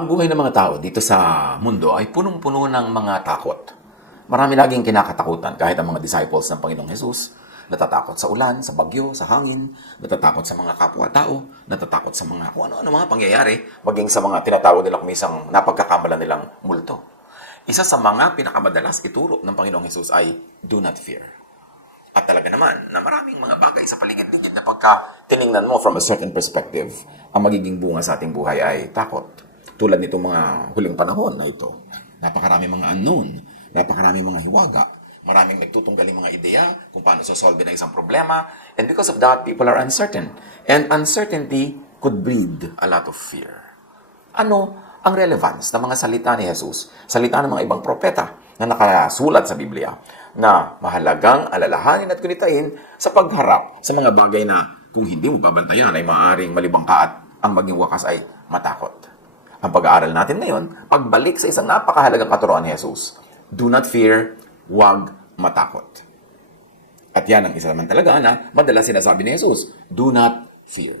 Ang buhay ng mga tao dito sa mundo ay punong-puno ng mga takot. Marami laging kinakatakutan kahit ang mga disciples ng Panginoong Jesus. Natatakot sa ulan, sa bagyo, sa hangin, natatakot sa mga kapwa-tao, natatakot sa mga kung ano-ano mga pangyayari, maging sa mga tinatawag nilang kumisang napagkakamalan nilang multo. Isa sa mga pinakamadalas ituro ng Panginoong Jesus ay, do not fear. At talaga naman na maraming mga bagay sa paligid-ligid na pagka tiningnan mo from a certain perspective, ang magiging bunga sa ating buhay ay takot. Tulad nitong mga huling panahon na ito. Napakarami mga unknown, napakarami mga hiwaga, maraming nagtutunggaling mga ideya kung paano sosolve na isang problema. And because of that, people are uncertain. And uncertainty could breed a lot of fear. Ano ang relevance ng mga salita ni Jesus, salita ng mga ibang propeta na nakasulat sa Biblia, na mahalagang alalahanin at kunitain sa pagharap sa mga bagay na kung hindi mo babantayan ay maaaring malibang ka at ang maging wakas ay matakot. Ang pag-aaral natin ngayon, pagbalik sa isang napakahalagang katuroan ni Jesus. Do not fear, huwag matakot. At yan ang isa naman talaga na madalas sinasabi ni Jesus, do not fear.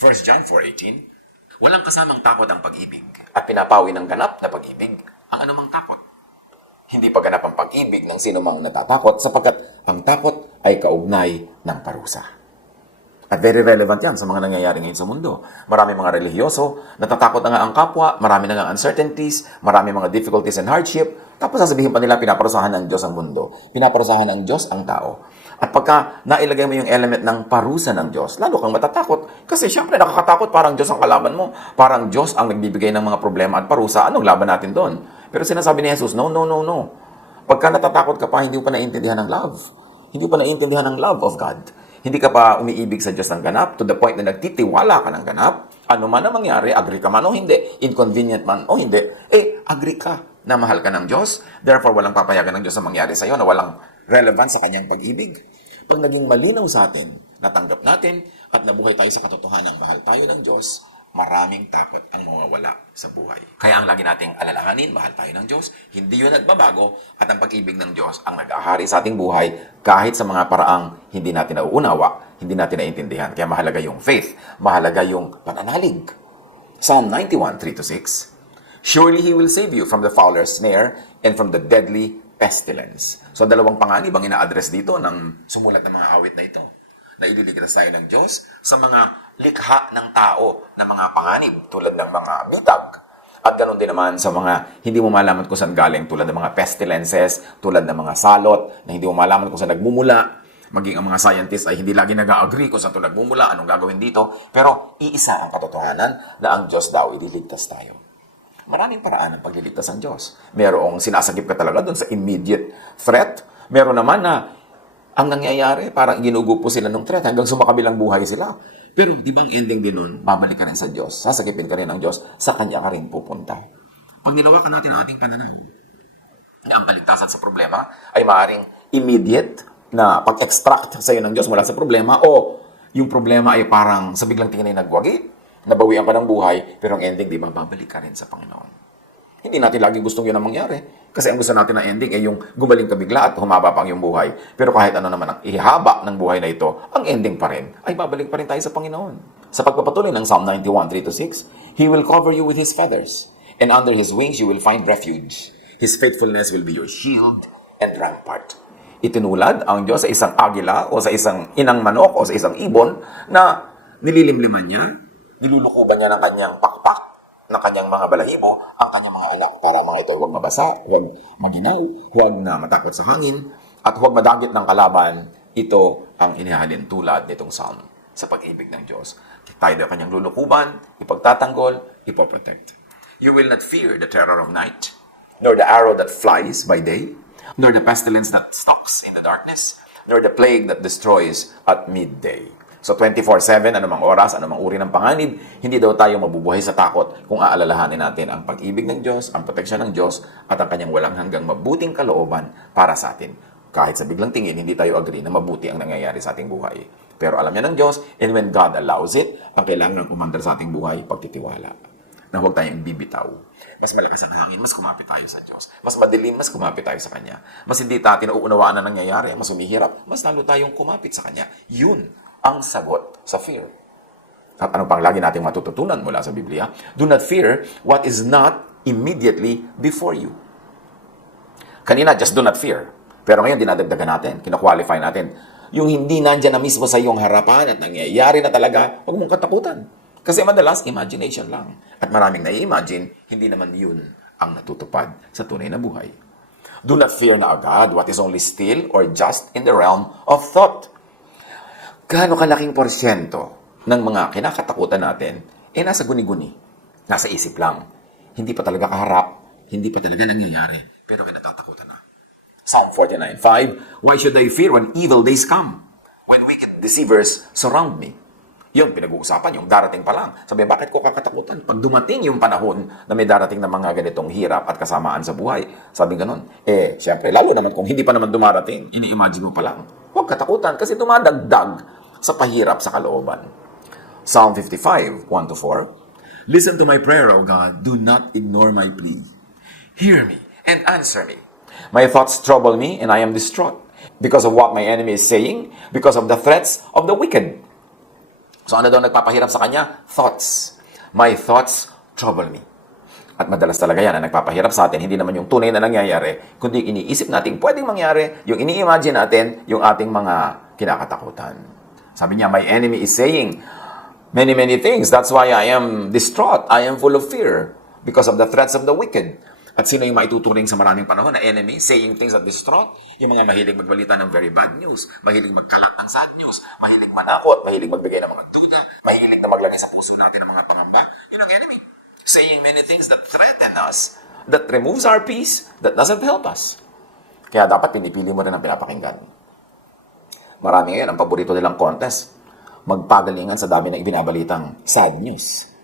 1 John 4:18, walang kasamang takot ang pag-ibig at pinapawi ng ganap na pag-ibig ang anumang takot. Hindi pa ganap ang pag-ibig ng sino mang natatakot sapagkat ang takot ay kaugnay ng parusa. At very relevant yan sa mga nangyayari ngayon sa mundo. Marami mga relihiyoso, natatakot na nga ang kapwa, marami na nga uncertainties, marami mga difficulties and hardship, tapos sasabihin pa nila pinaparusahan ng Diyos ang mundo, pinaparusahan ng Diyos ang tao. At pagka nailagay mo yung element ng parusa ng Diyos, lalo kang matatakot. Kasi syempre nakakatakot, parang Diyos ang kalaban mo, parang Diyos ang nagbibigay ng mga problema at parusa, anong laban natin doon? Pero sinasabi ni Jesus, no, no, no, no. Pagka natatakot ka pa, hindi mo pa naiintindihan ng love. Hindi pa naiintindihan ng love of God. Hindi ka pa umiibig sa Diyos ng ganap to the point na nagtitiwala ka ng ganap. Ano man ang mangyari, agree ka man o hindi, inconvenient man o hindi, agree ka na mahal ka ng Diyos. Therefore, walang papayagan ng Diyos na mangyari sa iyo na walang relevance sa kanyang pag-ibig. Pag naging malinaw sa atin, natanggap natin at nabuhay tayo sa katotohanan, mahal tayo ng Diyos, maraming takot ang mawawala sa buhay. Kaya ang lagi nating alalahanin, mahal tayo ng Diyos, hindi yun nagbabago at ang pag-ibig ng Diyos ang nag-ahari sa ating buhay kahit sa mga paraang hindi natin nauunawa, hindi natin naiintindihan. Kaya mahalaga yung faith, mahalaga yung pananalig. Psalm 91:3-6, surely He will save you from the fowler's snare and from the deadly pestilence. So dalawang panganib ang ina-address dito ng sumulat ng mga awit na ito. Na ililigtas tayo ng Diyos sa mga likha ng tao na mga panganib tulad ng mga bitag. At ganoon din naman sa mga hindi mo malaman kung saan galing tulad ng mga pestilences, tulad ng mga salot na hindi mo malaman kung saan nagmumula. Maging ang mga scientists ay hindi lagi nag-agree kung saan ito nagmumula, anong gagawin dito. Pero iisa ang katotohanan na ang Diyos daw ililigtas tayo. Maraming paraan ng pagliligtas ng Diyos. Merong sinasagip ka talaga doon sa immediate threat. Meron naman na ang nangyayari, parang ginugupo sila ng threat hanggang sumakabilang buhay sila. Pero di ba ang ending din nun, babalik ka rin sa Diyos, sasakipin ka rin ng Diyos, sa Kanya ka rin pupunta. Pag nilawakan natin ang ating pananaw, na ang kaligtasan sa problema ay maaaring immediate na pag-extract sa iyo ng Diyos mula sa problema o yung problema ay parang sa biglang tingin ay nagwagi, nabawian ka ng buhay, pero ang ending, di ba, babalik ka rin sa Panginoon. Hindi natin lagi gustong yun ang mangyari. Kasi ang gusto natin na ending ay yung gumaling ka bigla at humaba pa ang iyong buhay. Pero kahit ano naman ang ihaba ng buhay na ito, ang ending pa rin ay babalik pa rin tayo sa Panginoon. Sa pagpapatuloy ng Psalm 91:3-6, He will cover you with His feathers, and under His wings you will find refuge. His faithfulness will be your shield and rampart. Itinulad ang Diyos sa isang agila o sa isang inang manok o sa isang ibon na nililimliman niya, nilulukuban niya ng kanyang pakpak, ng kanyang mga balahibo, ang kanyang mga anak para mga ito huwag mabasa, huwag maginaw, huwag na matakot sa hangin, at huwag madagit ng kalaban. Ito ang inihalin tulad nitong psalm sa pag-ibig ng Diyos. Tayo na kanyang lulukuban, ipagtatanggol, ipoprotect. You will not fear the terror of night, nor the arrow that flies by day, nor the pestilence that stalks in the darkness, nor the plague that destroys at midday. So 24/7, anumang oras, anumang uri ng panganib, hindi daw tayo mabubuhay sa takot kung aalalahanin natin ang pag-ibig ng Diyos, ang proteksyon ng Diyos, at ang kanyang walang hanggang mabuting kalooban para sa atin. Kahit sa biglang tingin, hindi tayo agree na mabuti ang nangyayari sa ating buhay. Pero alam niya ng Diyos, and when God allows it, ang kailangan umandar sa ating buhay, pagtitiwala. Na huwag tayong bibitaw. Mas malakas ang hangin, mas kumapit tayo sa Diyos. Mas madilim, mas kumapit tayo sa Kanya. Mas hindi natin nauunawaan na nangyayari, mas humihirap, mas lalo tayong kumapit sa Kanya. Yun ang sagot sa fear. At ano pang lagi nating matututunan mula sa Biblia? Do not fear what is not immediately before you. Kanina, just do not fear. Pero ngayon, dinadagdagan natin, kina-qualify natin. Yung hindi nandyan na mismo sa iyong harapan at nangyayari na talaga, huwag mong katakutan. Kasi madalas, imagination lang. At maraming na-imagine, hindi naman yun ang natutupad sa tunay na buhay. Do not fear na agad what is only still or just in the realm of thought. Gaano kalaking porsyento ng mga kinakatakutan natin, nasa guni-guni, nasa isip lang. Hindi pa talaga kaharap, hindi pa talaga nangyayari, pero kinatatakutan na. Psalm 49:5, why should I fear when evil days come? When wicked deceivers surround me? Yung pinag-uusapan, yung darating pa lang. Sabi, bakit ko kakatakutan? Pag dumating yung panahon na may darating na mga ganitong hirap at kasamaan sa buhay, sabi ganun. Siyempre, lalo naman kung hindi pa naman dumarating, ini-imagine mo pa lang. Huwag katakutan kasi dumadagdag sa pahirap sa kalooban. Psalm 55, 1-4, listen to my prayer, O God. Do not ignore my plea. Hear me and answer me. My thoughts trouble me and I am distraught because of what my enemy is saying, because of the threats of the wicked. So ano daw nagpapahirap sa kanya? Thoughts. My thoughts trouble me. At madalas talaga yan ang nagpapahirap sa atin, hindi naman yung tunay na nangyayari, kundi iniisip natin pwedeng mangyari, yung ini-imagine natin, yung ating mga kinakatakutan. Sabi niya, my enemy is saying many things. That's why I am distraught. I am full of fear because of the threats of the wicked. At sino yung maituturing sa maraming panahon na enemy, saying things that distraught? Yung mga mahilig magbalita ng very bad news, mahilig magkalat ng sad news, mahilig manakot, mahilig magbigay ng mga duda, mahilig na maglagay sa puso natin ng mga pangamba. Yun ang enemy. Saying many things that threaten us, that removes our peace, that doesn't help us. Kaya dapat pinipili mo rin ang pinapakinggan. Marami ngayon, ang paborito nilang contest, magpagalingan sa dami ng ibinabalitang sad news.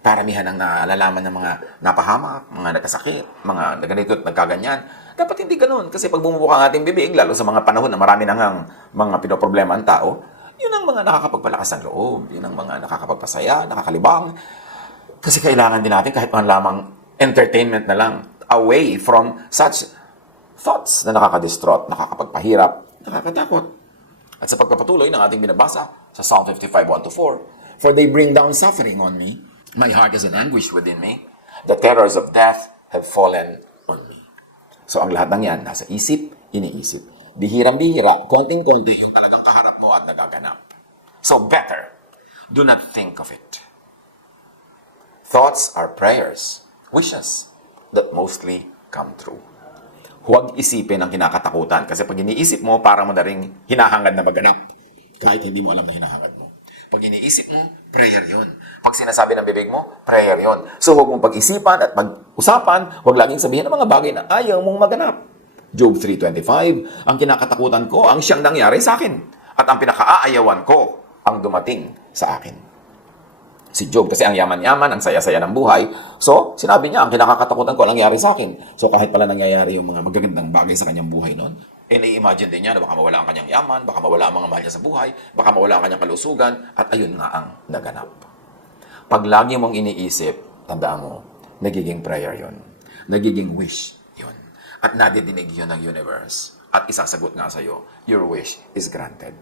Paramihan ang nalalaman ng mga napahamak, mga nagkasakit, mga naganito at nagkaganyan. Dapat hindi ganun. Kasi pag bumubuka ang ating bibig, lalo sa mga panahon na marami nang mga pinoproblema ang tao, yun ang mga nakakapagpalakas ng loob. Yun ang mga nakakapagpasaya, nakakalibang. Kasi kailangan din natin kahit man lamang entertainment na lang away from such thoughts na nakakadistraught, nakakapagpahirap, nakakatakot. At sa pagpapatuloy ng ating binabasa sa Psalm 55, 1-4, for they bring down suffering on me. My heart is in anguish within me. The terrors of death have fallen on me. So ang lahat ng yan, nasa isip, iniisip. Bihirang-bihira, konting-konti yung talagang kaharap mo at nagaganap. So better, do not think of it. Thoughts are prayers, wishes that mostly come true. Huwag isipin ang kinakatakutan kasi pag iniisip mo, parang madaling hinahangad na maganap. Kahit hindi mo alam na hinahangad mo. Pag iniisip mo, prayer yun. Pag sinasabi ng bibig mo, prayer yun. So huwag mong pag-isipan at pag-usapan, huwag laging sabihin ng mga bagay na ayaw mong maganap. Job 3:25, ang kinakatakutan ko, ang siyang nangyari sa akin. At ang pinakaaayawan ko, ang dumating sa akin. Si Job kasi ang yaman-yaman, ang saya-saya ng buhay. So, sinabi niya, ang kinakatakutan ko, ang nangyari sa akin. So, kahit pala nangyayari yung mga magagandang bagay sa kanyang buhay noon, i-imagine din niya na baka mawala ang kanyang yaman, baka mawala ang mga mahal niya sa buhay, baka mawala ang kanyang kalusugan, at ayun nga ang naganap. Pag lagi mong iniisip, tandaan mo, nagiging prayer yon, nagiging wish yon, at nadidinig yun ng universe, at isasagot nga sa'yo, your wish is granted.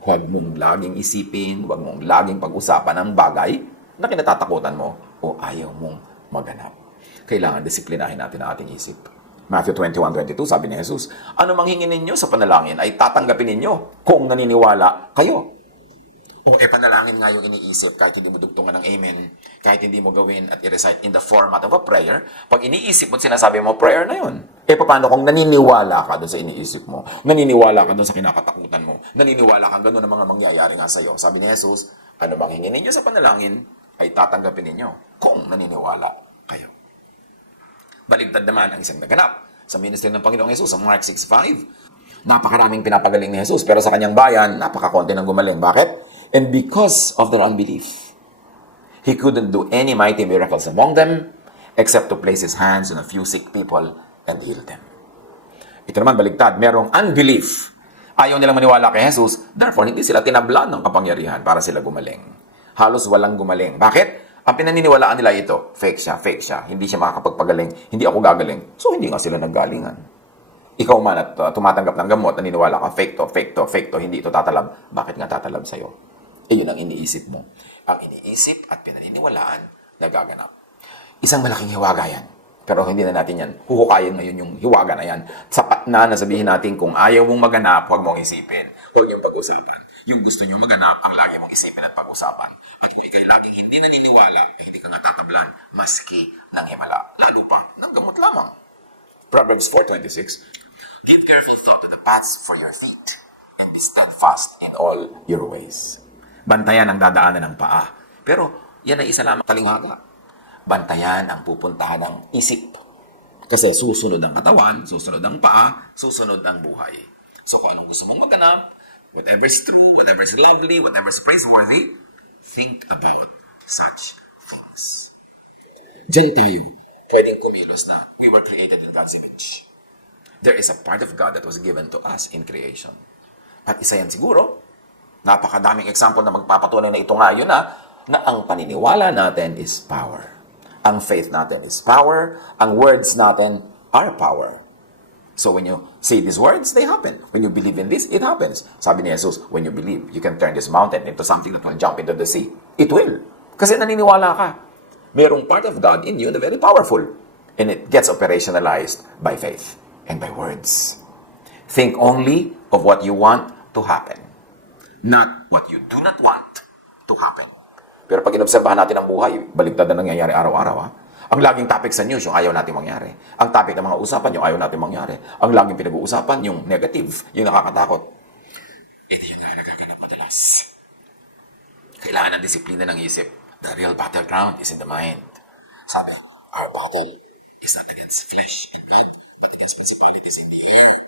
Huwag mong laging isipin, huwag mong laging pag-usapan ang bagay na kinatatakutan mo o ayaw mong maganap. Kailangan disiplinahin natin ang ating isip. Matthew 21:22, sabi ni Jesus, ano mang hingin ninyo sa panalangin ay tatanggapin ninyo kung naniniwala kayo. O panalangin nga yung iniisip kahit hindi mo dugtungan ng amen, kahit hindi mo gawin at i-recite in the format of a prayer, pag iniisip mo at sinasabi mo, prayer na yun. Paano kung naniniwala ka doon sa iniisip mo? Naniniwala ka doon sa kinakatakutan mo? Naniniwala ka gano'n ang mga mangyayari nga sa'yo? Sabi ni Jesus, ano bang hingin ninyo sa panalangin ay tatanggapin ninyo kung naniniwala kayo. Baligtad naman ang isang naganap sa ministry ng Panginoong Jesus sa Mark 6:5. Napakaraming pinapagaling ni Jesus pero sa kanyang bayan, napakakonti ng gumaling. Bakit? And because of their unbelief, he couldn't do any mighty miracles among them except to place his hands on a few sick people and heal them. Ito naman baligtad, merong unbelief. Ayaw nilang maniwala kay Jesus, therefore hindi sila tinablan ng kapangyarihan para sila gumaling. Halos walang gumaling. Bakit? Ang pinaniniwalaan nila ito, fake siya. Hindi siya makakapagpagaling, hindi ako gagaling. So hindi nga sila naggalingan. Ikaw man at tumatanggap ng gamot, naniniwala ka, fake to, hindi ito tatalab. Bakit nga tatalab sa'yo? yun ang iniisip mo. Ang iniisip at pinaniniwalaan, nagaganap. Isang malaking hiwaga yan. Pero hindi na natin yan. Huhukayin ngayon yung hiwaga na yan. Sapat na nasabihin natin kung ayaw mong maganap, huwag mong isipin. Huwag yung pag-usapan. Yung gusto nyo maganap, ang lagi mong isipin at pag-usapan. At kung ikay laging hindi naniniwala, hindi ka nga tatablan, maski ng himala. Lalo pa, ng gamot lamang. Proverbs 4:26. Give careful thought to the paths for your feet, and be steadfast in all your ways. Bantayan ang dadaanan ng paa. Pero yan ay isa lamang talinghaga. Bantayan ang pupuntahan ng isip. Kasi susunod ang katawan, susunod ang paa, susunod ang buhay. So kung anong gusto mong maganap, whatever's true, whatever's lovely, whatever's praiseworthy, think about such things. Diyan tayo pwedeng kumilos na we were created in God's image. There is a part of God that was given to us in creation. At isa yan siguro, napakadaming example na magpapatunay na ito nga yun na ang paniniwala natin is power. Ang faith natin is power. Ang words natin are power. So when you say these words, they happen. When you believe in this, it happens. Sabi ni Jesus, when you believe, you can turn this mountain into something that will jump into the sea. It will. Kasi naniniwala ka. Merong part of God in you na very powerful. And it gets operationalized by faith and by words. Think only of what you want to happen. Not what you do not want to happen. Pero pag inobserbahan natin ang buhay, baligtad na nangyayari araw-araw. Ha? Ang laging topic sa news, yung ayaw natin mangyari. Ang topic ng mga usapan, yung ayaw natin mangyari. Ang laging pinag-uusapan, yung negative, yung nakakatakot. Hindi yung nagaganap madalas. Kailangan ng disiplina ng isip. The real battleground is in the mind. Sabi, our battle is not against flesh and blood, but against principalities in the air.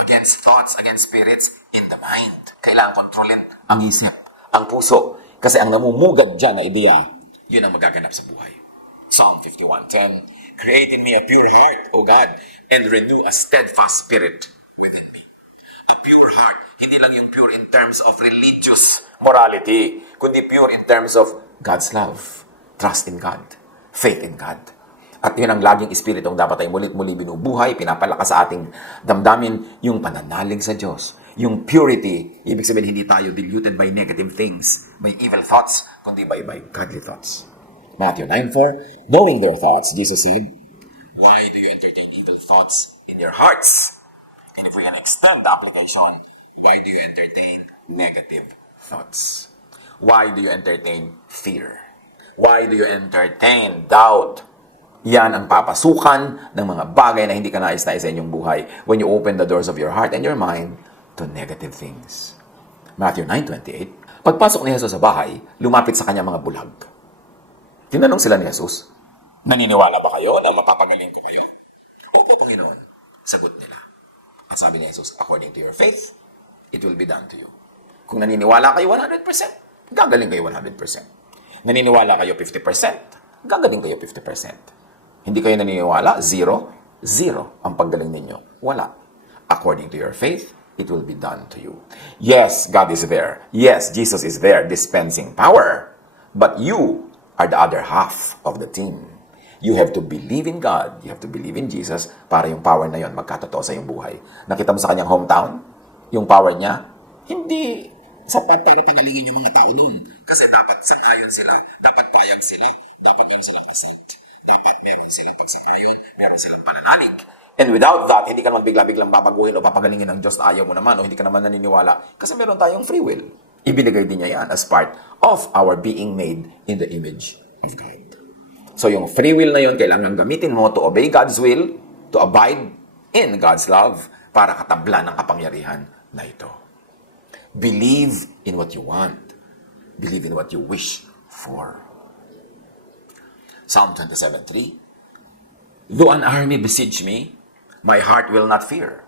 Against thoughts, against spirits in the mind. Kailangan kontrolin ang isip, ang puso. Kasi ang namumugad dyan na ideya, yun ang magaganap sa buhay. Psalm 51:10, create in me a pure heart, O God, and renew a steadfast spirit within me. A pure heart, hindi lang yung pure in terms of religious morality, kundi pure in terms of God's love, trust in God, faith in God. At yun ang laging espiritong dapat ay mulit-muli binubuhay, pinapalakas sa ating damdamin, yung pananalig sa Diyos. Yung purity, ibig sabihin hindi tayo diluted by negative things, by evil thoughts, kundi by godly thoughts. Matthew 9:4, knowing their thoughts, Jesus said, why do you entertain evil thoughts in your hearts? And if we can extend the application, why do you entertain negative thoughts? Why do you entertain fear? Why do you entertain doubt? Yan ang papasukan ng mga bagay na hindi ka nais-nais sa inyong buhay when you open the doors of your heart and your mind to negative things. Matthew 9:28, pagpasok ni Jesus sa bahay, lumapit sa kanya mga bulag. Tinanong sila ni Jesus, naniniwala ba kayo na mapapagaling ko kayo? Opo, Panginoon, sagot nila. At sabi ni Jesus, according to your faith, it will be done to you. Kung naniniwala kayo 100%, gagaling kayo 100%. Naniniwala kayo 50%, gagaling kayo 50%. Hindi kayo naniniwala, 0 ang paggaling ninyo. Wala. According to your faith, it will be done to you. Yes, God is there. Yes, Jesus is there dispensing power. But you are the other half of the team. You have to believe in God. You have to believe in Jesus para yung power na yon magkatotoo sa iyong buhay. Nakita mo sa kanyang hometown? Yung power niya? Hindi sapat para pangalingin yung mga tao noon. Kasi dapat sanghayon sila. Dapat payag sila. Dapat meron silang asat. Dapat meron silang pagsanghayon. Meron silang pananalig. And without that, hindi ka naman bigla-biglang babaguhin o papagalingin ng Diyos na ayaw mo naman o hindi ka naman naniniwala. Kasi meron tayong free will. Ibinigay din niya yan as part of our being made in the image of God. So yung free will na yun, kailangan gamitin mo to obey God's will, to abide in God's love, para katablan ng kapangyarihan na ito. Believe in what you want. Believe in what you wish for. Psalm 27:3, though an army besiege me, my heart will not fear.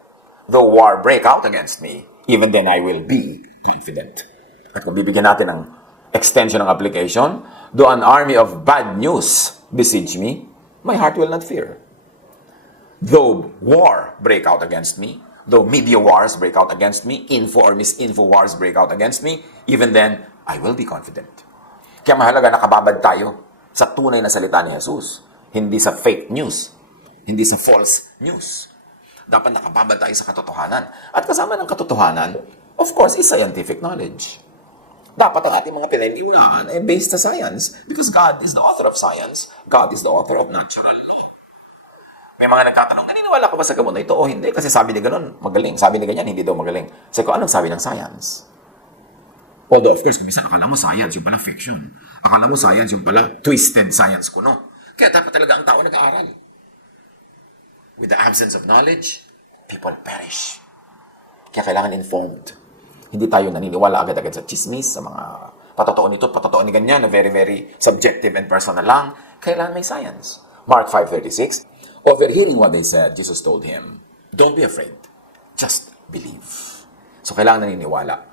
Though war break out against me, even then I will be confident. At kung bibigyan natin ng extension ng application, though an army of bad news besiege me, my heart will not fear. Though war break out against me, though media wars break out against me, info or misinfo wars break out against me, even then, I will be confident. Kaya mahalaga nakababad tayo sa tunay na salita ni Jesus, hindi sa fake news, hindi sa false news. Dapat nakababad tayo sa katotohanan. At kasama ng katotohanan, of course, is scientific knowledge. dapat ang ating mga pinaniniwalaan ay based sa science because God is the author of science. God is the author of natural. May mga nagtatanong, naniniwala ka ba sa gamot na ito o hindi? Kasi sabi ni ganun, magaling. Sabi ni ganyan, hindi daw magaling. Sabi ko, anong sabi ng science? Although, of course, kung minsan akala mo science, yung pala fiction. Akala mo science, yung pala twisted science ko, no? Kaya dapat talaga ang tao nag-aaral. With the absence of knowledge, people perish. Kaya kailangan informed. Hindi tayo naniniwala agad-agad sa chismis, sa mga patotoo nito, patotoo ni ganyan, na very, very subjective and personal lang. Kailangan may science. Mark 5:36, overhearing what they said, Jesus told him, don't be afraid, just believe. So kailangan naniniwala.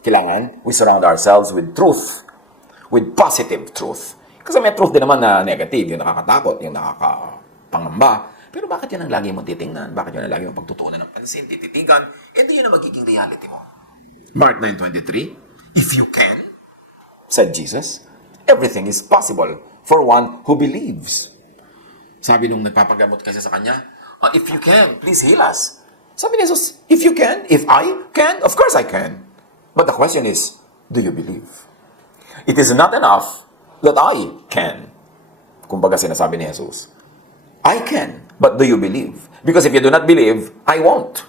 Kailangan we surround ourselves with truth, with positive truth. Kasi may truth din naman na negative, yung nakakatakot, yung nakakapangamba. Pero bakit yun ang lagi mong titingnan? Bakit yun ang lagi mong pagtutuunan ng pansin, tititigan? Hindi yun ang magiging reality mo. Mark 9:23, if you can, said Jesus, everything is possible for one who believes. Sabi nung nagpapagamot kasi sa kanya, if you can, please heal us. Sabi ni Jesus, if you can, if I can, of course I can. But the question is, do you believe? It is not enough that I can. Kumbaga sinasabi ni Jesus, I can, but do you believe? Because if you do not believe, I won't.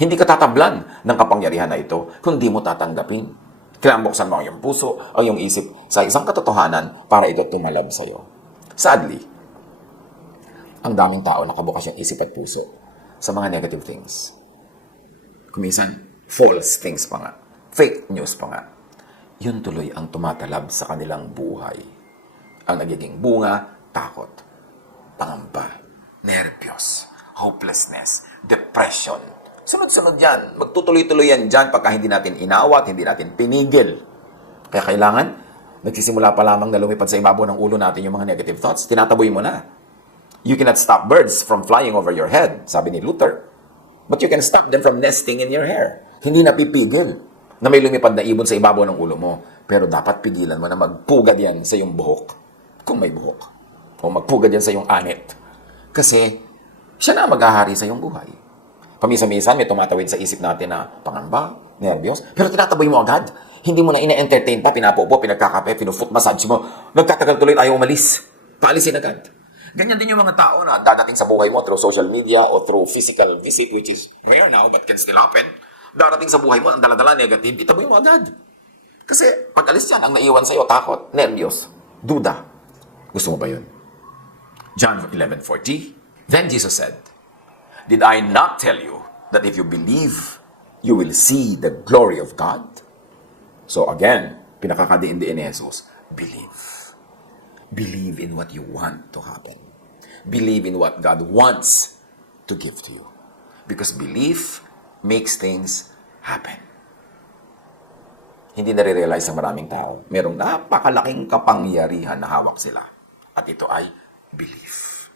Hindi ka tatablan ng kapangyarihan na ito kung di mo tatanggapin. Kailangan buksan mo ang iyong puso, ang iyong isip sa isang katotohanan para ito tumalab sa iyo. Sadly, ang daming tao nakabukas yung isip at puso sa mga negative things. Kumisan, false things pa nga. Fake news pa nga. Yun tuloy ang tumatalab sa kanilang buhay. Ang nagiging bunga, takot, pangamba, nervyos, hopelessness, depression. Sunod-sunod yan. Magtutuloy-tuloy yan dyan pagka hindi natin inawat, hindi natin pinigil. Kaya kailangan, nagsisimula pa lamang na lumipad sa ibabaw ng ulo natin yung mga negative thoughts, tinataboy mo na. You cannot stop birds from flying over your head, sabi ni Luther. But you can stop them from nesting in your hair. Hindi napipigil na may lumipad na ibon sa ibabaw ng ulo mo. Pero dapat pigilan mo na magpugad yan sa iyong buhok. Kung may buhok. O magpugad yan sa iyong anit. Kasi siya na maghahari sa iyong buhay. Pamisa-misan may tumatawid sa isip natin na pangamba, nervyos. Pero tinataboy mo agad. Hindi mo na ina-entertain pa, pinapupo, pinagkakape, pinu-foot massage mo. Nagtatagal tuloy ayaw umalis. Paalisin agad. Ganyan din yung mga tao na dadating sa buhay mo through social media o through physical visit, which is rare now but can still happen. Darating sa buhay mo, ang daladala negative, itaboy mo agad. Kasi pag alis yan, ang naiwan sa'yo, takot, nervyos, duda. Gusto mo ba yun? John 11:40, then Jesus said, did I not tell you that if you believe, you will see the glory of God? So again, pinakakadiin-diin ni Jesus, believe. Believe in what you want to happen. Believe in what God wants to give to you. Because belief makes things happen. Hindi nare-realize ng maraming tao. Merong napakalaking kapangyarihan na hawak sila. At ito ay belief.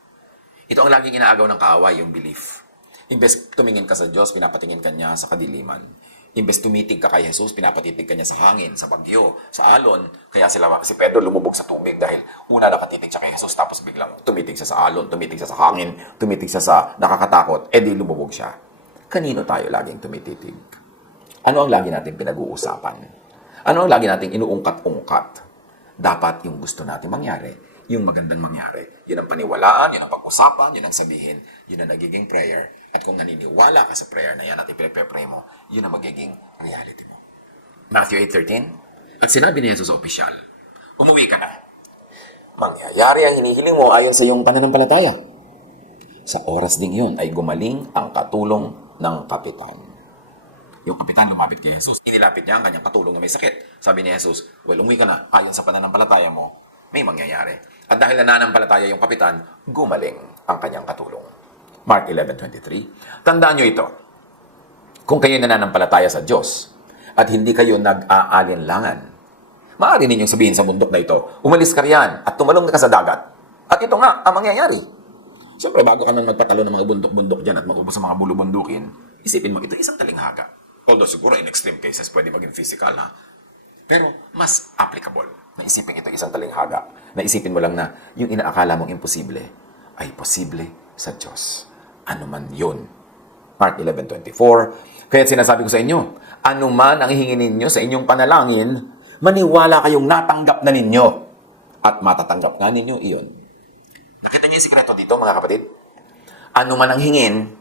Ito ang laging inaagaw ng kaaway, yung belief. Imbes tumingin ka sa Diyos, pinapatingin ka niya sa kadiliman. Imbes tumitig ka kay Jesus, pinapatitig ka niya sa hangin, sa bagyo, sa alon. Kaya si Pedro lumubog sa tubig dahil una nakatitig siya kay Jesus, tapos biglang tumitig siya sa alon, tumitig siya sa hangin, tumitig siya sa nakakatakot, di lumubog siya. Kanino tayo laging tumititig? Ano ang lagi natin pinag-uusapan? Ano ang lagi nating inuungkat-ungkat? Dapat yung gusto natin mangyari, yung magandang mangyari. Yun ang paniwalaan, yun ang pag-usapan, yun ang sabihin, yun ang nagiging prayer. At kung naniniwala ka sa prayer na yan at ipinagpe-pray mo, yun ang magiging reality mo. Matthew 8:13, at sinabi ni Jesus sa opisyal, umuwi ka na. Mangyayari ang hinihiling mo ayon sa iyong pananampalataya. Sa oras ding yun ay gumaling ang katulong ng kapitan. Yung kapitan lumapit kay Jesus. Inilapit niya ang kanyang katulong na may sakit. Sabi ni Jesus, well, umuwi ka na. Ayon sa pananampalataya mo, may mangyayari. At dahil nananampalataya yung kapitan, gumaling ang kanyang katulong. Mark 11:23. Tandaan nyo ito. Kung kayo nananampalataya sa Diyos at hindi kayo nag-aalinlangan, maaari ninyong sabihin sa bundok na ito, umalis ka riyan at tumalong ka sa dagat. At ito nga ang mangyayari. Siyempre, bago ka nang magpatalo ng mga bundok-bundok dyan at mag-ubos sa mga bulubundukin, isipin mo, ito isang talinghaga. Although siguro in extreme cases, pwede maging physical na. Pero mas applicable na isipin ito isang talinghaga. Na isipin mo lang na yung inaakala mong imposible ay posible sa Diyos. Ano man yun. Mark 11:24. Kaya sinasabi ko sa inyo, ano man ang hihingin ninyo sa inyong panalangin, Maniwala kayong natanggap na ninyo at matatanggap nga ninyo iyon. Nakita niyo yung sikreto dito, mga kapatid? Ano man ang hingin,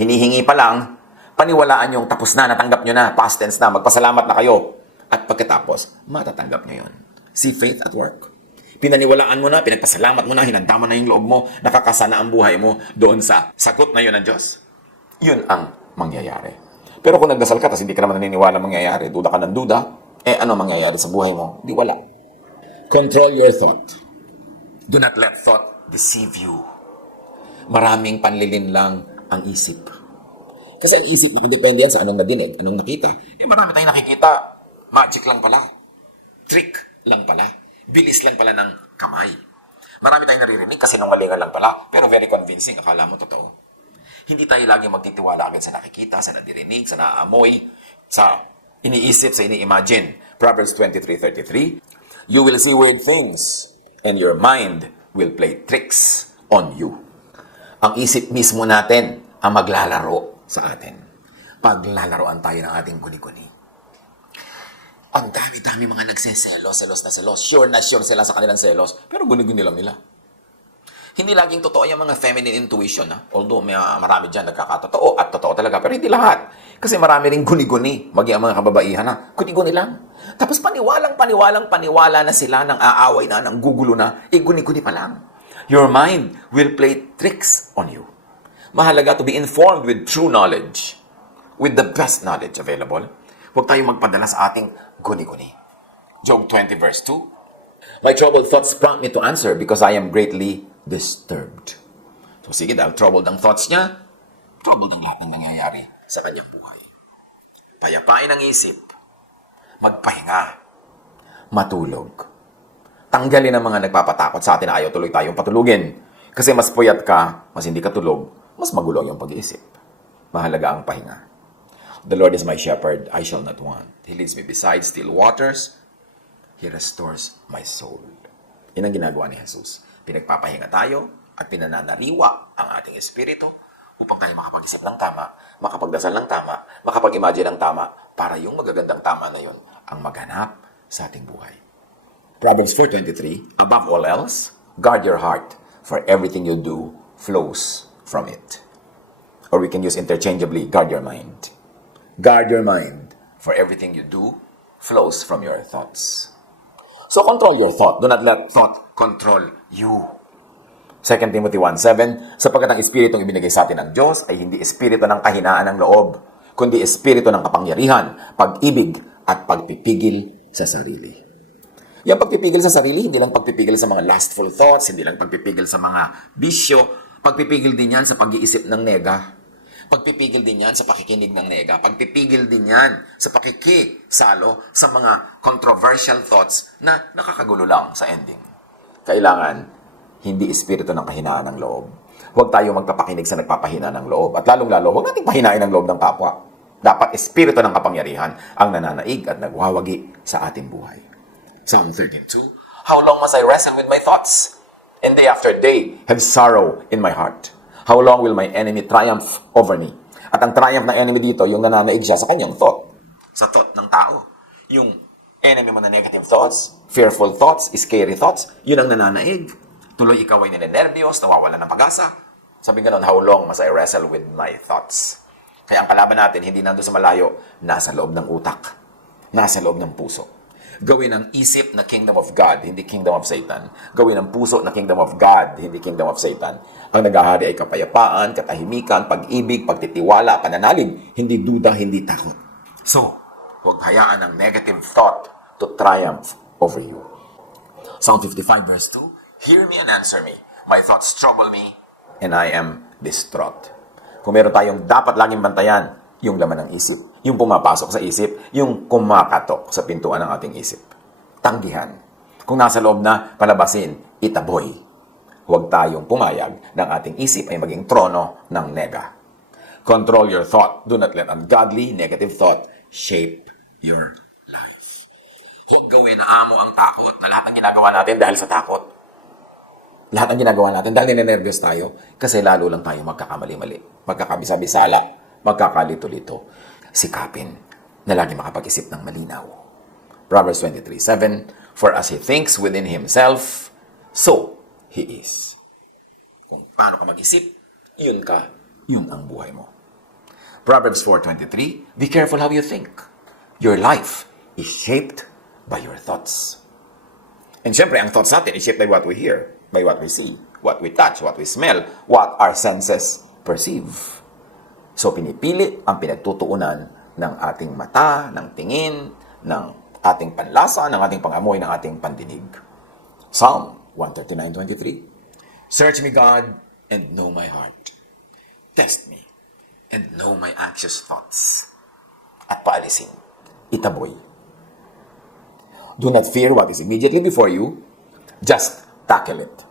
hinihingi pa lang, paniwalaan yung tapos na, natanggap nyo na, past tense na, magpasalamat na kayo. At pagkatapos, matatanggap nyo yun. See faith at work. Pinaniwalaan mo na, pinagpasalamat mo na, hinanda mo na yung loob mo, nakakasana ang buhay mo doon sa sagot na yun ng Diyos. Yun ang mangyayari. Pero kung nagdasal ka, tapos hindi ka naman naniniwala mangyayari, duda ka ng duda, ano mangyayari sa buhay mo? Di wala. Control your thought. Do not let thought deceive you. Maraming panlilin lang ang isip. Kasi ang isip nakadepende yan sa anong nadinig, anong nakita. Marami tayong nakikita, magic lang pala. Trick lang pala. Bilis lang pala ng kamay. Marami tayong naririnig kasi nungalingan lang pala, pero very convincing, akala mo totoo. Hindi tayo lagi magtitiwala agad sa nakikita, sa nadirinig, sa naaamoy, sa iniisip, sa ini-imagine. Proverbs 23:33, you will see weird things, and your mind will play tricks on you. Ang isip mismo natin ang maglalaro sa atin. Paglalaroan tayo ng ating guni-guni. Ang dami-dami mga nagseselos, selos na selos. Sure na sure sila sa kanilang selos, pero guni-guni lang nila. Hindi laging totoo yung mga feminine intuition. Although marami dyan nagkakatotoo at totoo talaga, pero hindi lahat. Kasi marami rin guni-guni, maging ang mga kababaihan na, guni-guni lang. Tapos paniwala na sila ng aaway na, ng gugulo na, guni-guni pa lang. Your mind will play tricks on you. Mahalaga to be informed with true knowledge, with the best knowledge available. Huwag tayong magpadala sa ating guni-guni. Job 20 verse 2, my troubled thoughts prompt me to answer because I am greatly disturbed. So sige, dahil troubled ang thoughts niya, troubled ang lahat ng nangyayari sa kanyang buhay. Payapain ang isip, magpahinga, matulog. Tanggalin ang mga nagpapatakot sa atin na ayaw tuloy tayong patulugin. Kasi mas puyat ka, mas hindi ka tulog, mas magulo yung pag-iisip. Mahalaga ang pahinga. The Lord is my shepherd, I shall not want. He leads me beside still waters. He restores my soul. Yan ang ginagawa ni Jesus. Pinagpapahinga tayo at pinananariwa ang ating espiritu upang tayo makapag-isip ng tama, makapagdasal ng tama, makapag-imagine ng tama para yung magagandang tama na yun ang maghanap sa ating buhay. Proverbs 4:23, above all else, guard your heart, for everything you do flows from it. Or we can use interchangeably, guard your mind. Guard your mind, for everything you do flows from your thoughts. So control your thought. Do not let thought control you. 2 Timothy 1:7, sapagkat ang espiritong ibinigay sa atin ng Diyos ay hindi espiritu ng kahinaan ng loob, kundi espiritu ng kapangyarihan, pag-ibig, at pagpipigil sa sarili. Yung pagpipigil sa sarili, hindi lang pagpipigil sa mga lustful thoughts, hindi lang pagpipigil sa mga bisyo, pagpipigil din yan sa pag-iisip ng nega. Pagpipigil din yan sa pakikinig ng nega. Pagpipigil din yan sa pakikisalo sa mga controversial thoughts na nakakagulo lang sa ending. Kailangan, hindi espiritu ng kahinaan ng loob. Huwag tayo magpapakinig sa nagpapahina ng loob. At lalong-lalo, huwag nating pahinain ang loob ng kapwa. Dapat espiritu ng kapangyarihan ang nananaig at nagwawagi sa ating buhay. Psalm 13:2, how long must I wrestle with my thoughts? And day after day have sorrow in my heart. How long will my enemy triumph over me? At ang triumph ng enemy dito, yung nananaig siya sa kanyang thought. Sa thought ng tao. Yung enemy mo na negative thoughts, fearful thoughts, scary thoughts, yun ang nananaig. Tuloy ikaw ay ninenervyos, nawawala ng pag-asa. Sabi nga nun, how long must I wrestle with my thoughts? Kaya ang kalaban natin, hindi nando sa malayo, nasa loob ng utak. Nasa loob ng puso. Gawin ang isip na kingdom of God, hindi kingdom of Satan. Gawin ang puso na kingdom of God, hindi kingdom of Satan. Ang naghahari ay kapayapaan, katahimikan, pag-ibig, pagtitiwala, pananalig, hindi duda, hindi takot. So, huwag hayaan ang negative thought to triumph over you. Psalm 55 verse 2, hear me and answer me. My thoughts trouble me, and I am distraught. Kung meron tayong dapat laging bantayan, yung laman ng isip. Yung pumapasok sa isip, yung kumakatok sa pintuan ng ating isip. Tanggihan. Kung nasa loob na, palabasin, itaboy. Huwag tayong pumayag ng ating isip ay maging trono ng nega. Control your thought. Do not let ungodly, negative thought shape your life. Huwag gawin na amo ang takot na lahat ng ginagawa natin dahil sa takot. Lahat ng ginagawa natin dahil ninenervyos tayo kasi lalo lang tayo magkakamali-mali. Magkakabisa-bisala, magkakalito-lito. Sikapin na lagi makapag-isip ng malinaw. Proverbs 23:7, for as he thinks within himself, so he is. Kung paano ka mag-isip, yun ka, yun ang buhay mo. Proverbs 4:23, be careful how you think. Your life is shaped by your thoughts. And syempre, ang thoughts natin is shaped by what we hear, by what we see, what we touch, what we smell, what our senses perceive. So, pinipili ang pinagtutuunan ng ating mata, ng tingin, ng ating panlasa, ng ating pangamoy, ng ating pandinig. Psalm 139:23, search me, God, and know my heart. Test me, and know my anxious thoughts. At paalisin, itaboy. Do not fear what is immediately before you, just tackle it.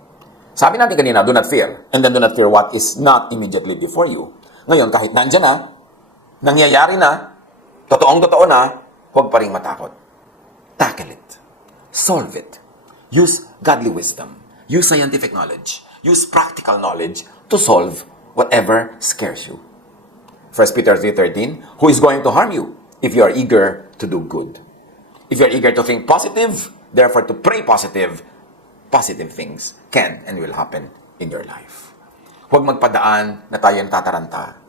Sabi natin kanina, do not fear, and then do not fear what is not immediately before you. Ngayon, kahit nandyan na, nangyayari na, totoong-totoo na, huwag pa rin matakot. Tackle it. Solve it. Use godly wisdom. Use scientific knowledge. Use practical knowledge to solve whatever scares you. 1 Peter 3:13, who is going to harm you if you are eager to do good? If you are eager to think positive, therefore to pray positive things can and will happen in your life. Huwag magpadaan na tayo tataranta.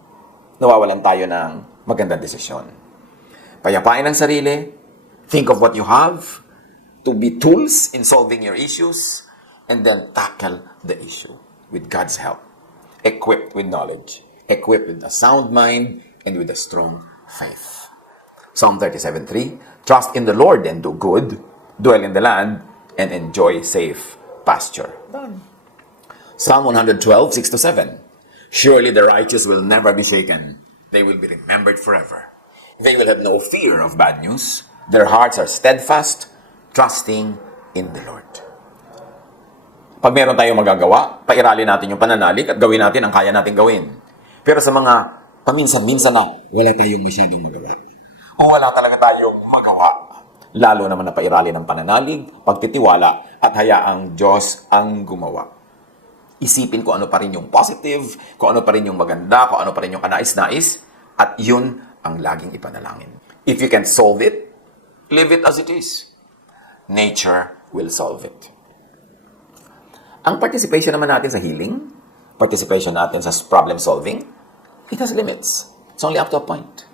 Nawawalan tayo ng magandang desisyon. Payapain ang sarili. Think of what you have to be tools in solving your issues, and then tackle the issue with God's help. Equipped with knowledge, equipped with a sound mind, and with a strong faith. Psalm 37:3, trust in the Lord and do good, dwell in the land, and enjoy safe pasture. Done. Psalm 112:6-7, surely the righteous will never be shaken. They will be remembered forever. They will have no fear of bad news. Their hearts are steadfast, trusting in the Lord. Pag meron tayong magagawa, pairali natin yung pananalig at gawin natin ang kaya natin gawin. Pero sa mga paminsan-minsan na wala tayong masyadong magawa, o wala talaga tayong magawa, lalo naman na pairali ng pananalig, pagtitiwala, at hayaang Diyos ang gumawa. Isipin kung ano pa rin yung positive, kung ano pa rin yung maganda, kung ano pa rin yung kanais-nais, at yun ang laging ipanalangin. If you can solve it, leave it as it is. Nature will solve it. Ang participation naman natin sa healing, participation natin sa problem solving, it has limits. It's only up to a point.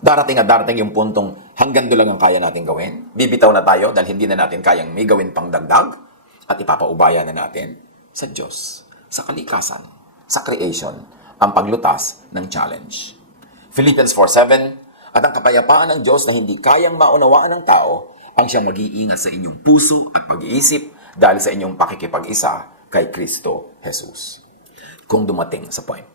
Darating at darating yung puntong hanggang doon lang ang kaya natin gawin. Bibitaw na tayo dahil hindi na natin kayang may gawin pang dagdag at ipapaubaya na natin sa Diyos, sa kalikasan, sa creation, ang paglutas ng challenge. Philippians 4:7, at ang kapayapaan ng Diyos na hindi kayang maunawaan ng tao ang siyang mag-iingat sa inyong puso at pag-iisip dahil sa inyong pakikipag-isa kay Kristo Jesus. Kung dumating sa point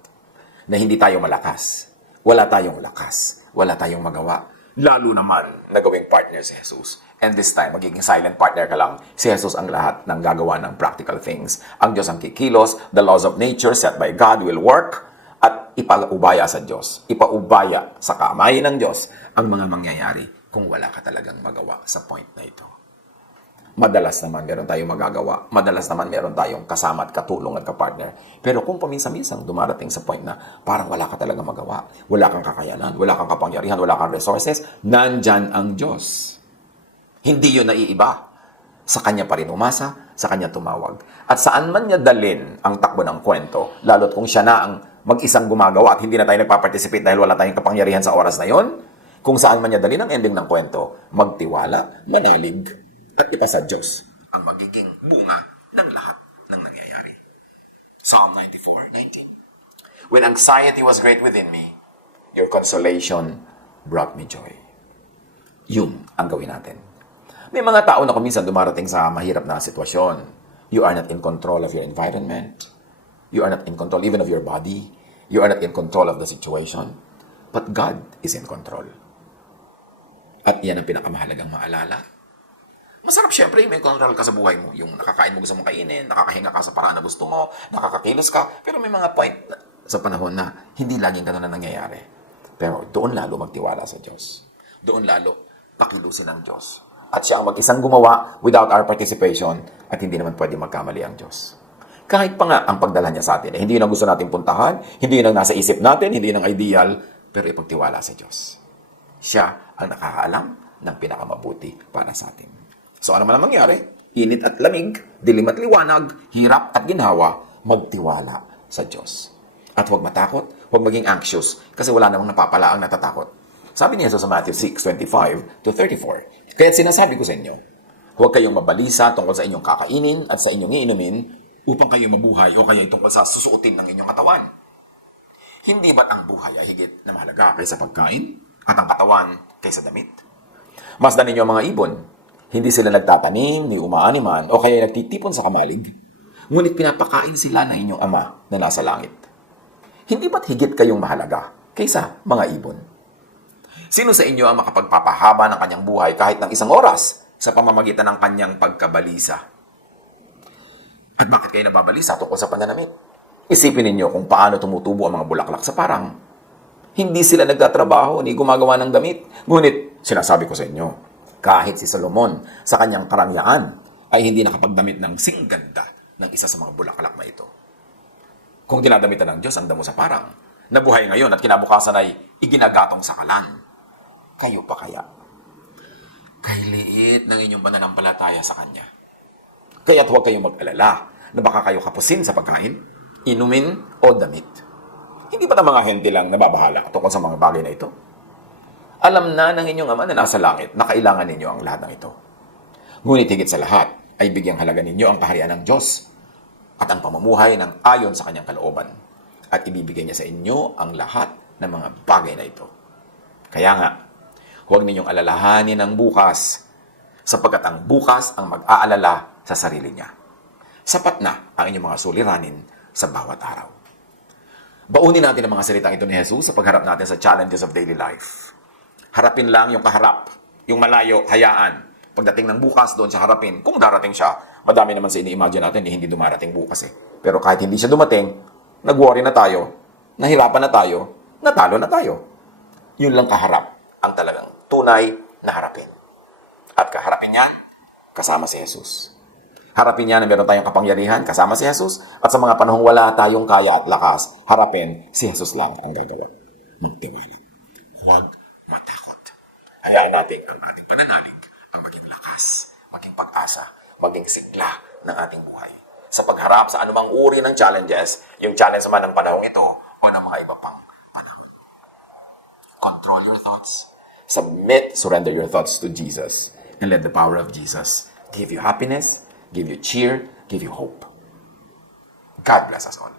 na hindi tayo malakas, wala tayong lakas, wala tayong magawa, lalo naman na gawing partner si Jesus. And this time, magiging silent partner ka lang. Si Jesus ang lahat ng gagawa ng practical things. Ang Diyos ang kikilos, the laws of nature set by God will work, at ipaubaya sa Diyos, ipaubaya sa kamay ng Diyos ang mga mangyayari kung wala ka talagang magawa sa point na ito. Madalas naman meron tayong magagawa. Madalas naman meron tayong kasama at katulong at kapartner. Pero kung paminsan-minsan dumarating sa point na parang wala ka talagang magawa, wala kang kakayanan, wala kang kapangyarihan, wala kang resources, nandyan ang Diyos. Hindi yun naiiba. Sa Kanya pa rin umasa, sa Kanya tumawag. At saan man niya dalin ang takbo ng kwento, lalo't kung siya na ang mag-isang gumagawa at hindi na tayo nagpa-participate dahil wala tayong kapangyarihan sa oras na yon, kung saan man niya dalin ang ending ng kwento, magtiwala, manalig, at ipasa Diyos ang magiging bunga ng lahat ng nangyayari. Psalm 94:19, when anxiety was great within me, your consolation brought me joy. Yun ang gawin natin. May mga tao na kuminsan dumarating sa mahirap na sitwasyon. You are not in control of your environment. You are not in control even of your body. You are not in control of the situation. But God is in control. At yan ang pinakamahalagang maalala. Masarap syempre may control ka sa buhay mo. Yung nakakain mo gusto mong kainin, nakakahinga ka sa paraan na gusto mo, nakakakilos ka. Pero may mga point sa panahon na hindi laging ganun na nangyayari. Pero doon lalo magtiwala sa Diyos. Doon lalo pakilusin ang Diyos. At siya ang mag-isang gumawa without our participation at hindi naman pwede magkamali ang Diyos. Kahit pa nga ang pagdala niya sa atin, hindi yun ang gusto natin puntahan, hindi yun ang nasa isip natin, hindi yun ang ideal, pero ipagtiwala sa Diyos. Siya ang nakakaalam ng pinakamabuti para sa atin. So ano man ang mangyari, init at lamig, dilim at liwanag, hirap at ginhawa, magtiwala sa Diyos. At huwag matakot, huwag maging anxious, kasi wala namang napapala ang natatakot. Sabi ni Jesus sa Matthew 6:25-34, kaya't sinasabi ko sa inyo, huwag kayong mabalisa tungkol sa inyong kakainin at sa inyong iinumin upang kayo mabuhay o kaya tungkol sa susuotin ng inyong katawan. Hindi ba't ang buhay ay higit na mahalaga kaysa pagkain at ang katawan kaysa damit? Masdan ninyo ang mga ibon. Hindi sila nagtatanim, ni umaaniman, o kaya nagtitipon sa kamalig. Ngunit pinapakain sila ng inyong Ama na nasa langit. Hindi ba't higit kayong mahalaga kaysa mga ibon? Sino sa inyo ang makapagpapahaba ng kanyang buhay kahit ng 1 oras sa pamamagitan ng kanyang pagkabalisa? At bakit kayo nababalisa tungkol sa pananamit? Isipin ninyo kung paano tumutubo ang mga bulaklak sa parang. Hindi sila nagtatrabaho ni gumagawa ng damit. Ngunit, sinasabi ko sa inyo, kahit si Solomon sa kanyang karangyaan ay hindi nakapagdamit ng singganda ng isa sa mga bulaklak na ito. Kung dinadamitan ng Diyos ang damo sa parang, nabuhay ngayon at kinabukasan ay iginagatong sa kalan, kayo pa kaya? Kay liit ng inyong pananampalataya sa Kanya. Kaya't huwag kayong mag-alala na baka kayo kapusin sa pagkain, inumin o damit. Hindi ba ng mga hente lang nababahala tungkol sa mga bagay na ito? Alam na ng inyong Ama na nasa langit na kailangan ninyo ang lahat ng ito. Ngunit higit sa lahat ay bigyang halaga ninyo ang kaharian ng Diyos at ang pamumuhay ng ayon sa kanyang kalooban. At ibibigay niya sa inyo ang lahat ng mga bagay na ito. Kaya nga, huwag ninyong alalahanin ang bukas, sapagkat ang bukas ang mag-aalala sa sarili niya. Sapat na ang inyong mga suliranin sa bawat araw. Baunin natin ang mga salitang ito ni Jesus sa pagharap natin sa challenges of daily life. Harapin lang yung kaharap, yung malayo, hayaan. Pagdating ng bukas, doon siya harapin. Kung darating siya, madami naman sa ini-imagine natin, hindi dumarating bukas eh. Pero kahit hindi siya dumating, nag-worry na tayo, nahirapan na tayo, natalo na tayo. Yun lang kaharap ang talagang tunay na harapin. At kaharapin niyan, kasama si Jesus. Harapin niya na meron tayong kapangyarihan, kasama si Jesus. At sa mga panahong wala tayong kaya at lakas, harapin, si Jesus lang ang gagawa. Magtiwala. Huwag matakot. Hayaan natin ang ating pananalig ang maging lakas, maging pag-asa, maging sigla ng ating buhay. Sa pagharap sa anumang uri ng challenges, yung challenge man ng panahong ito o ng mga iba pang panahon. Control your thoughts. Surrender your thoughts to Jesus. And let the power of Jesus give you happiness, give you cheer, give you hope. God bless us all.